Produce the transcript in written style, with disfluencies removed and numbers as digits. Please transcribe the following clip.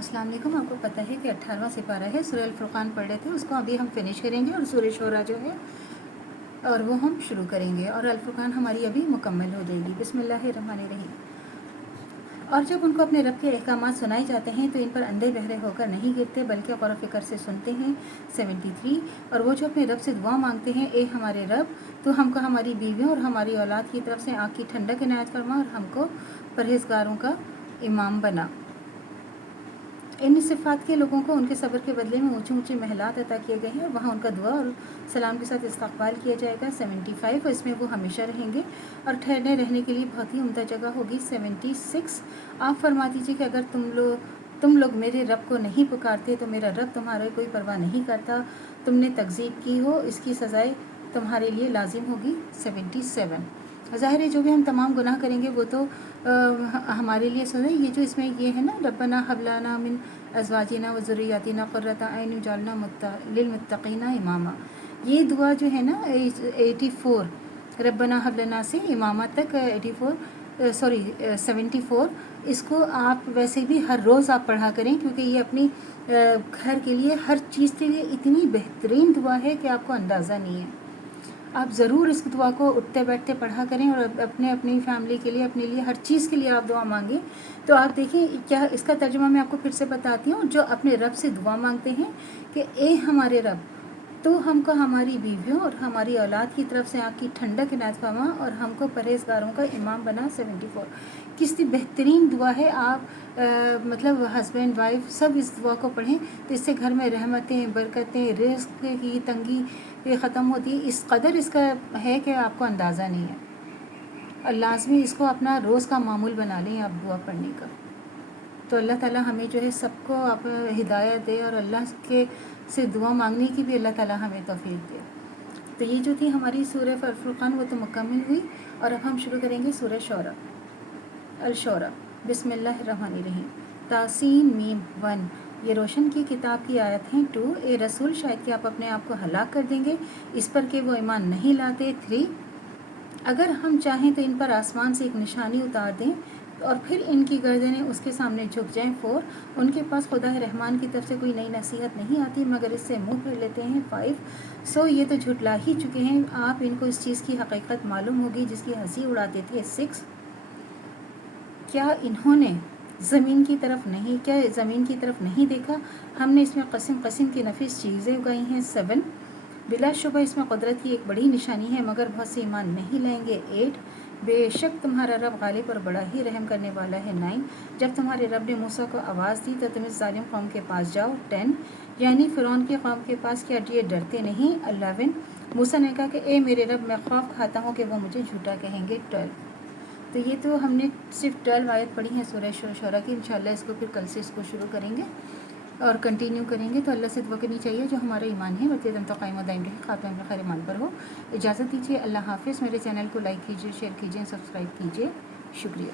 अस्सलाम वालेकुम। आपको पता है कि 18वां सिपारा है, सूरह अल फुरक़ान पढ़ रहे थे, उसको अभी हम फिनिश करेंगे और सूरह शोरा जो है और वो हम शुरू करेंगे और अल फुरक़ान हमारी अभी मुकम्मल हो जाएगी। बिस्मिल्लाहिर्रहमानिर्रहीम। और जब उनको अपने रब के अहकामात सुनाए जाते हैं तो इन पर अंधे बहरे होकर नहीं गिरते बल्कि गौर फ़िक्र से सुनते हैं। 73। और वो जो अपने रब से दुआ मांगते हैं, ए हमारे रब, तो हमको हमारी बीवियों और हमारी औलाद की तरफ से आँख की ठंडक इनायत फरमा और हमको परहेज़गारों का इमाम बना। इन सिफ़ात के लोगों को उनके सब्र के बदले में ऊँचे ऊँचे महलात अता किए गए हैं और वहाँ उनका दुआ और सलाम के साथ इस्तक़बाल किया जाएगा। 75। और इसमें वो हमेशा रहेंगे और ठहरने रहने के लिए बहुत ही उम्दा जगह होगी। 76। आप फरमा दीजिए कि अगर तुम लोग मेरे रब को नहीं पुकारते तो मेरा रब तुम्हारे कोई परवाह नहीं करता। तुमने तकज़ीब की हो, इसकी सज़ाएँ तुम्हारे लिए लाजिम होगी। 77। ज़ाहिर है जो भी हम तमाम गुनाह करेंगे वो तो हमारे लिए सुने। ये जो इसमें ये है ना, रब्बना हबलाना मिन अज़वाजिना व ज़ुर्रिय्यातिना क़ुर्रता अय्युन वजअलना लिलमुत्तक़ीना इमामा, ये दुआ जो है ना 84 रब्बना हबलना से इमामा तक 74, इसको आप वैसे भी हर रोज़ आप पढ़ा करें क्योंकि ये अपनी घर के लिए, हर चीज़ के लिए इतनी बेहतरीन दुआ है कि आपको अंदाज़ा नहीं है। आप ज़रूर इस दुआ को उठते बैठते पढ़ा करें और अपनी फैमिली के लिए, अपने लिए, हर चीज़ के लिए आप दुआ मांगें। तो आप देखिए क्या इसका तर्जुमा मैं आपको फिर से बताती हूँ। जो अपने रब से दुआ मांगते हैं कि ए हमारे रब, तो हमको हमारी बीवियों और हमारी औलाद की तरफ से आपकी ठंडक इनायत फरमा और हमको परहेज़गारों का इमाम बना। 74। कितनी बेहतरीन दुआ है। आप मतलब हस्बैंड वाइफ सब इस दुआ को पढ़ें तो इससे घर में रहमतें, बरकतें, रिज़्क़ की तंगी ये ख़त्म होती है। इस कदर इसका है कि आपको अंदाज़ा नहीं है। और लाजमी इसको अपना रोज़ का मामूल बना लें आप दुआ पढ़ने का। तो अल्लाह ताला हमें जो है सबको आप हिदायत दे और अल्लाह के से दुआ मांगने की भी अल्लाह ताला हमें तौफीक दे। तो ये जो थी हमारी सूरह अल फुरक़ान वो तो मुकम्मल हुई और अब हम शुरू करेंगे सूरह शोरा, अल शोरा। बिस्मिल्लाहिर्रहमानिर्रहीम। तासीन मीम 1, ये रोशन की किताब की आयत हैं। 2, ए रसूल शायद कि आप अपने आप को हलाक कर देंगे इस पर कि वो ईमान नहीं लाते। 3, अगर हम चाहें तो इन पर आसमान से एक निशानी उतार दें और फिर इनकी गर्दनें उसके सामने झुक जाएं। 4, उनके पास खुदा रहमान की तरफ से कोई नई नसीहत नहीं आती मगर इससे मुंह फेर लेते हैं। 5, सो ये तो झुटला ही चुके हैं, आप इनको इस चीज़ की हकीकत मालूम होगी जिसकी हंसी उड़ाते थे। 6, क्या इन्होंने ज़मीन की तरफ नहीं देखा, हमने इसमें कस्म कस्म की नफीस चीज़ें उगाई हैं। 7, बिलाशुबा इसमें कुदरत की एक बड़ी निशानी है मगर बहुत से ईमान नहीं लाएंगे। 8, बेशक तुम्हारा रब गालिब और बड़ा ही रहम करने वाला है। 9, जब तुम्हारे रब ने मूसा को आवाज़ दी तो तुम इस जालिम कौम के पास जाओ। 10, यानी फ़िरौन की कौम के पास, क्या ये डरते नहीं। 11, मूसा ने कहा कि ए मेरे रब, मैं खौफ खाता हूँ कि वो मुझे झूठा कहेंगे। 12, तो ये तो हमने सिर्फ 12 आयत पढ़ी है सूरह शोरा की। इंशाल्लाह इसको फिर कल से इसको शुरू करेंगे और कंटिन्यू करेंगे। तो अल्लाह से दुआ करनी चाहिए जो हमारा ईमान है वह दम तो कायम व दायम रहे, खात्मा में खैर ईमान पर हो। इजाज़त दीजिए, अल्लाह हाफ़िज़। मेरे चैनल को लाइक कीजिए, शेयर कीजिए, सब्सक्राइब कीजिए। शुक्रिया।